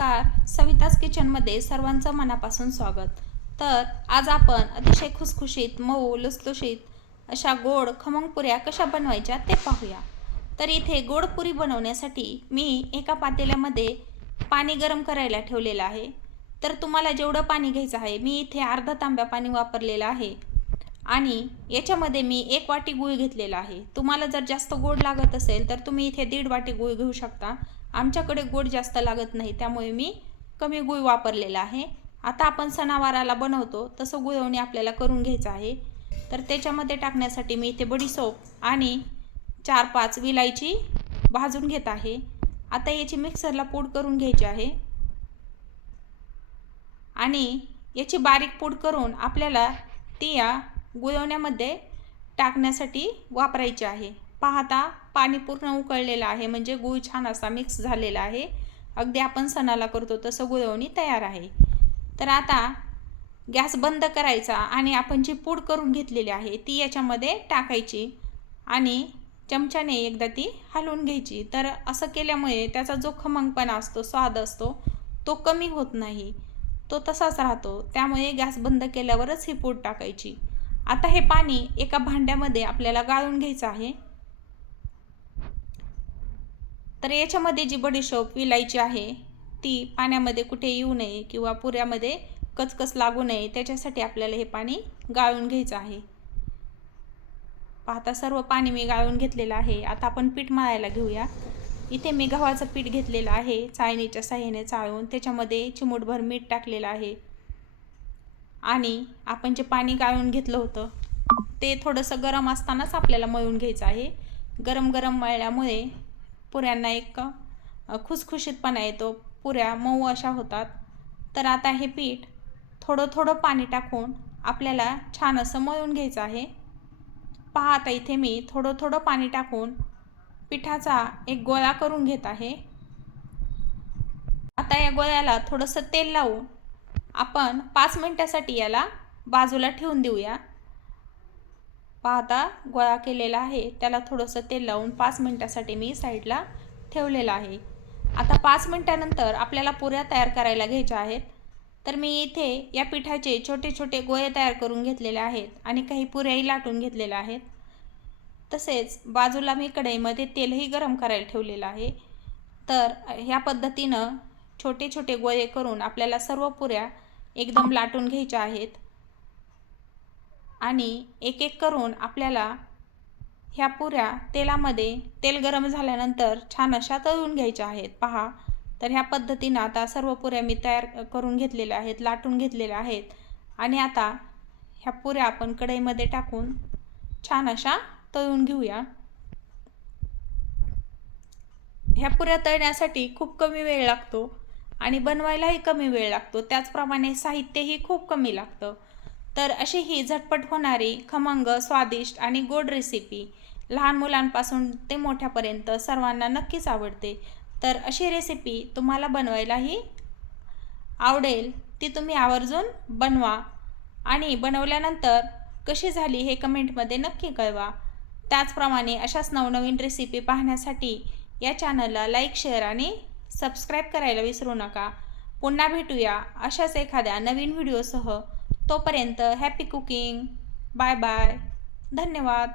नमस्कार. सविताज किचनमध्ये सर्वांचं मनापासून स्वागत. तर आज आपण अतिशय खुसखुशीत मऊ लुसलुशीत अशा गोड खमंग पुऱ्या कशा बनवायच्या ते पाहूया. तर इथे गोड पुरी बनवण्यासाठी मी एका पातेल्यामध्ये पाणी गरम करायला ठेवलेलं आहे. तर तुम्हाला जेवढं पाणी घ्यायचं आहे मी इथे अर्धा तांब्या पाणी वापरलेलं आहे. आणि याच्यामध्ये मी एक वाटी गूळ घेतलेला आहे. तुम्हाला जर जास्त गोड लागत असेल तर तुम्ही इथे दीड वाटी गूळ घेऊ शकता. आमच्याकडे गोड जास्त लागत नाही त्यामुळे मी कमी गुळ वापरलेला आहे. आता आपण सणावाराला बनवतो तसं गुळवणी आपल्याला करून घ्यायचं आहे. तर त्याच्यामध्ये टाकण्यासाठी मी इथे बडीसोप आणि चार पाच विलायची भाजून घेत आहे. आता याची मिक्सरला पूड करून घ्यायची आहे. आणि याची बारीक पूड करून आपल्याला ती या गुळवण्यामध्ये टाकण्यासाठी वापरायची आहे. पाहता पाणी पूर्ण उकळलेलं आहे. म्हणजे गूळ छान असा मिक्स झालेला आहे. अगदी आपण सणाला करतो तसं गुळवणी तयार आहे. तर आता गॅस बंद करायचा आणि आपण जी पूड करून घेतलेली आहे ती याच्यामध्ये टाकायची आणि चमच्याने एकदा ती हलवून घ्यायची. तर असं केल्यामुळे त्याचा जो खमंगपणा असतो स्वाद असतो तो कमी होत नाही. तो तसाच राहतो. त्यामुळे गॅस बंद केल्यावरच ही पूड टाकायची. आता हे पाणी एका भांड्यामध्ये आपल्याला गाळून घ्यायचं आहे. तर याच्यामध्ये जी बडीशोप विलायची आहे ती पाण्यामध्ये कुठे येऊ नये किंवा पुऱ्यामध्ये कचकच लागू नये त्याच्यासाठी आपल्याला हे पाणी गाळून घ्यायचं आहे. पाहता सर्व पाणी मी गाळून घेतलेलं आहे. आता आपण पीठ मळायला घेऊया. इथे मी गव्हाचं पीठ घेतलेलं आहे चाळणीच्या साह्याने चाळून त्याच्यामध्ये चिमूटभर मीठ टाकलेलं आहे. आणि आपण जे पाणी गाळून घेतलं होतं ते थोडंसं गरम असतानाच आपल्याला मळून घ्यायचं आहे. गरम गरम मळल्यामुळे पुऱ्यांना एक खुसखुशीतपणा येतो. पुऱ्या मऊ अशा होतात. तर आता हे पीठ थोडं थोडं पाणी टाकून आपल्याला छान असं मळून घ्यायचं आहे. पहा आता इथे मी थोडं थोडं पाणी टाकून पिठाचा एक गोळा करून घेत आहे. आता या गोळ्याला थोडंसं तेल लावून आपण पाच मिनटासाठी याला बाजूला ठेवून देऊया. पाहता गोळा केलेला आहे. त्याला थोडंसं तेल लावून पाच मिनटासाठी मी साईडला ठेवलेलं आहे. आता पाच मिनटानंतर आपल्याला पुऱ्या तयार करायला घ्यायच्या आहेत. तर मी इथे या पिठाचे छोटे छोटे गोळे तयार करून घेतलेले आहेत आणि काही पुऱ्याही लाटून घेतलेल्या आहेत. तसेच बाजूला मी कढईमध्ये तेलही गरम करायला ठेवलेलं आहे. तर ह्या पद्धतीनं छोटे छोटे गोळे करून आपल्याला सर्व पुऱ्या एकदम लाटून घ्यायच्या आहेत. आणि एक एक करून आपल्याला ह्या पुऱ्या तेलामध्ये तेल गरम झाल्यानंतर छान अशा तळून घ्यायच्या आहेत. पहा तर ह्या पद्धतीनं आता सर्व पुऱ्या मी तयार करून घेतलेल्या आहेत लाटून घेतलेल्या आहेत. आणि आता ह्या पुऱ्या आपण कढईमध्ये टाकून छान अशा तळून घेऊया. ह्या पुऱ्या तळण्यासाठी खूप कमी वेळ लागतो आणि बनवायलाही कमी वेळ लागतो. त्याचप्रमाणे साहित्यही खूप कमी लागतं. तर अशी ही झटपट होणारी खमंग स्वादिष्ट आणि गोड रेसिपी लहान मुलांपासून ते मोठ्यापर्यंत सर्वांना नक्कीच आवडते. तर अशी रेसिपी तुम्हाला बनवायलाही आवडेल ती तुम्ही आवर्जून बनवा आणि बनवल्यानंतर कशी झाली हे कमेंटमध्ये नक्की कळवा. त्याचप्रमाणे अशाच नवनवीन रेसिपी पाहण्यासाठी या चॅनलला लाईक शेअर आणि सबस्क्राईब करायला विसरू नका. पुन्हा भेटूया अशाच एखाद्या नवीन व्हिडिओसह तोपर्यंत हॅपी कुकिंग बाय बाय धन्यवाद.